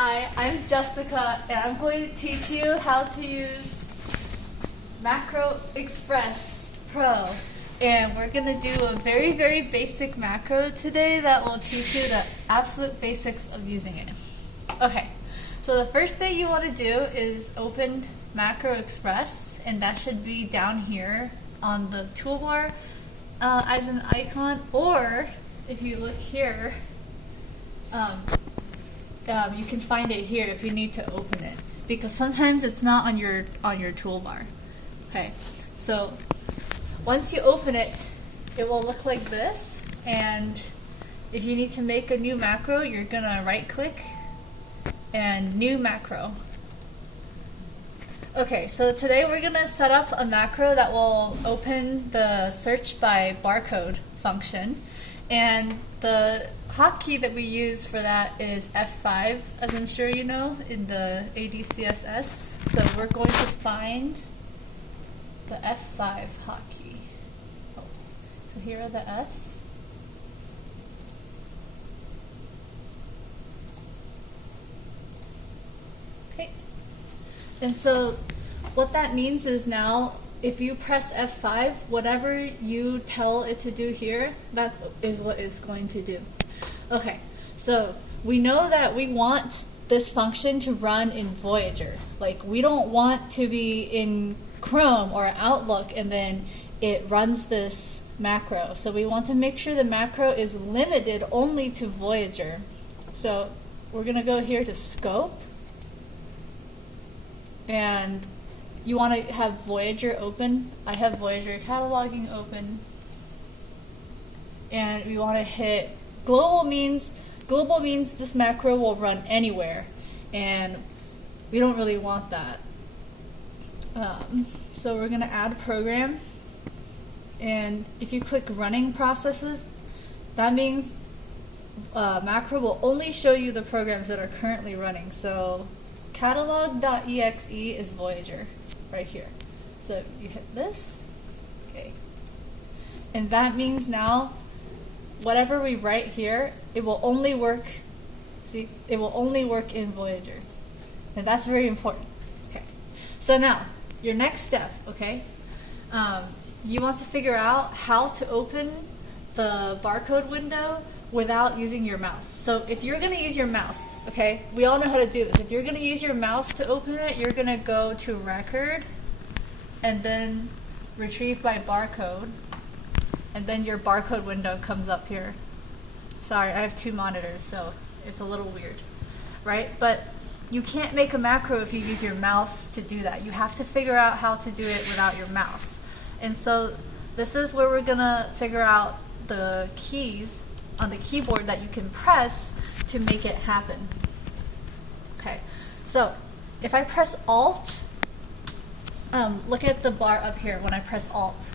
Hi, I'm Jessica, and I'm going to teach you how to use Macro Express Pro. And we're going to do a very, very basic macro today that will teach you the absolute basics of using it. Okay, so the first thing you want to do is open Macro Express, and that should be down here on the toolbar as an icon, or if you look here, you can find it here if you need to open it, because sometimes it's not on your toolbar. Okay, so once you open it, it will look like this, and if you need to make a new macro, you're gonna right click and new macro. Okay, so today we're gonna set up a macro that will open the search by barcode function, and the hotkey that we use for that is F5, as I'm sure you know, in the ADCSS. So we're going to find the F5 hotkey. Oh, so here are the Fs. Okay, and so what that means is now if you press F5, whatever you tell it to do here, that is what it's going to do. Okay, so we know that we want this function to run in Voyager. Like, we don't want to be in Chrome or Outlook and then it runs this macro. So we want to make sure the macro is limited only to Voyager. So we're going to go here to Scope, and you want to have Voyager open. I have Voyager cataloging open. And we want to hit global means this macro will run anywhere, and we don't really want that. So we're going to add program, and if you click running processes, that means macro will only show you the programs that are currently running. So catalog.exe is Voyager right here. So you hit this, okay, and that means now whatever we write here, it will only work, see, it will only work in Voyager. And that's very important. Okay, so now, your next step, okay, you want to figure out how to open the barcode window without using your mouse. So if you're going to use your mouse, okay, we all know how to do this. If you're going to use your mouse to open it, you're going to go to Record, and then Retrieve by Barcode, and then your barcode window comes up here. Sorry, I have two monitors, so it's a little weird, right? But you can't make a macro if you use your mouse to do that. You have to figure out how to do it without your mouse. And so this is where we're gonna figure out the keys on the keyboard that you can press to make it happen. Okay, so if I press Alt, look at the bar up here when I press Alt.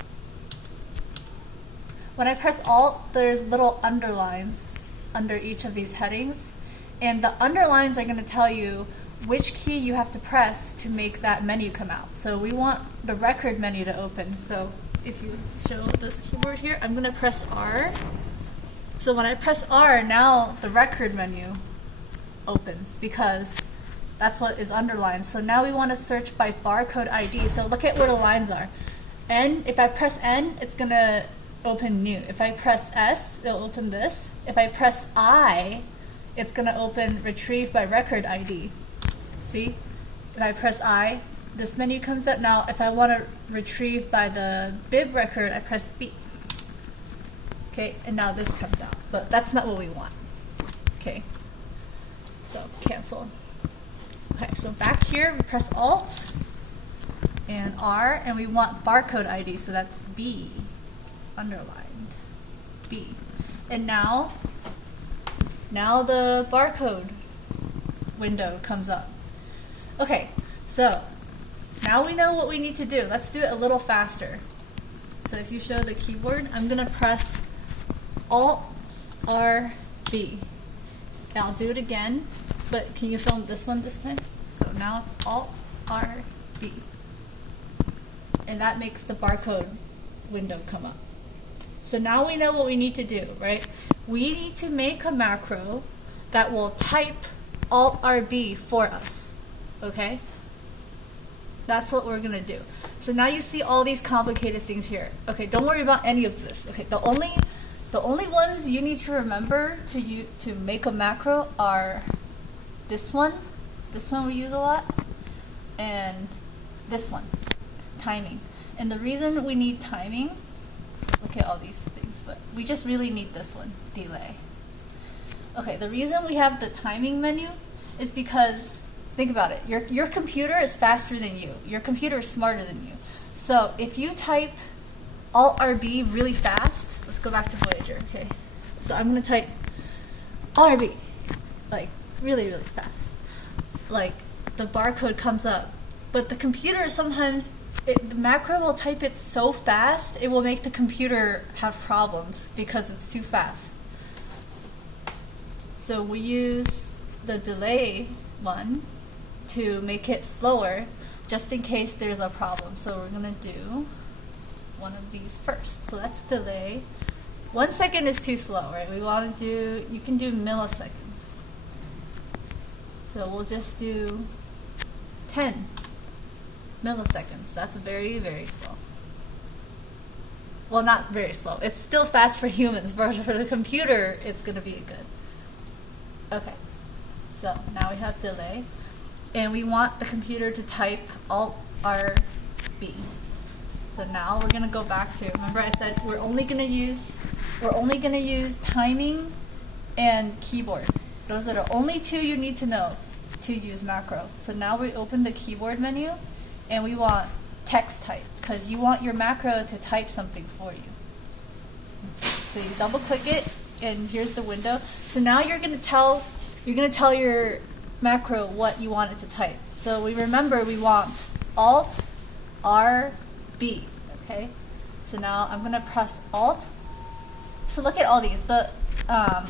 When I press Alt, there's little underlines under each of these headings, and the underlines are going to tell you which key you have to press to make that menu come out. So we want the record menu to open. So if you show this keyboard here, I'm going to press R. So when I press R, now the record menu opens because that's what is underlined. So now we want to search by barcode ID. So look at where the lines are. N, if I press N, it's going to open new. If I press S, it'll open this. If I press I, it's going to open Retrieve by Record ID. See? If I press I, this menu comes up. Now, if I want to retrieve by the bib record, I press B. Okay, and now this comes out. But that's not what we want. Okay, so cancel. Okay, so back here, we press Alt and R, and we want barcode ID, so that's B. Underlined B, and now the barcode window comes up. Okay, so now we know what we need to do. Let's do it a little faster. So if you show the keyboard, I'm gonna press Alt R B, and I'll do it again, but can you film this one this time? So now it's Alt R B, and that makes the barcode window come up. So now we know what we need to do, right? We need to make a macro that will type Alt RB for us. Okay? That's what we're gonna do. So now you see all these complicated things here. Okay, don't worry about any of this. Okay, the only ones you need to remember to make a macro are this one we use a lot, and this one, timing. And the reason we need timing, look at all these things, but we just really need this one, delay. Okay, the reason we have the timing menu is because, think about it, your computer is faster than you. Your computer is smarter than you. So if you type Alt RB really fast, let's go back to Voyager, okay? So I'm gonna type Alt RB, like really, really fast. Like the barcode comes up, but the computer sometimes, the macro will type it so fast, it will make the computer have problems because it's too fast. So we use the delay one to make it slower, just in case there's a problem. So we're gonna do one of these first. So that's delay. 1 second is too slow, right? We want to do, you can do milliseconds. So we'll just do 10 milliseconds. That's very, very slow. Well, not very slow. It's still fast for humans, but for the computer, it's gonna be good. Okay, so now we have delay, and we want the computer to type Alt RB. So now we're gonna go back to, remember I said we're only gonna use timing and keyboard. Those are the only two you need to know to use macro. So now we open the keyboard menu, and we want text type, because you want your macro to type something for you. So you double click it, and here's the window. So now you're gonna tell your macro what you want it to type. So we want Alt RB. Okay. So now I'm gonna press Alt. So look at all these.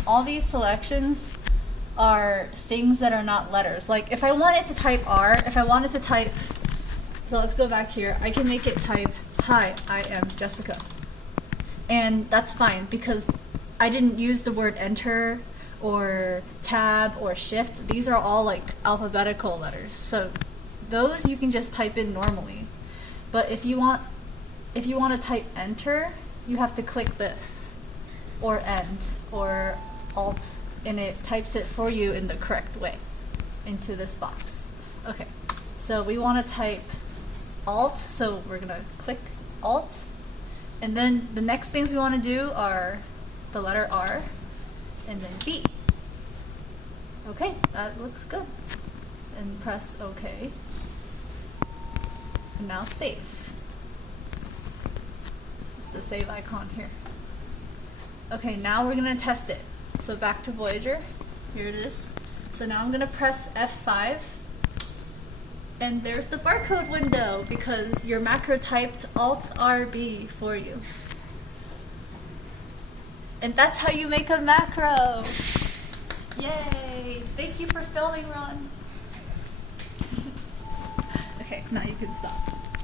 All these selections are things that are not letters. Like if I wanted to type R, so let's go back here. I can make it type, "Hi, I am Jessica," and that's fine because I didn't use the word enter or tab or shift. These are all like alphabetical letters. So those you can just type in normally. But if you want to type enter, you have to click this or end or alt, and it types it for you in the correct way into this box. Okay, so we want to type alt, so we're gonna click alt, and then the next things we want to do are the letter R and then B. Okay, that looks good. And press OK. And now save. It's the save icon here. Okay, now we're gonna test it. So back to Voyager. Here it is. So now I'm gonna press F5, and there's the barcode window because your macro typed Alt RB for you. And that's how you make a macro. Yay! Thank you for filming, Ron. Okay, now you can stop.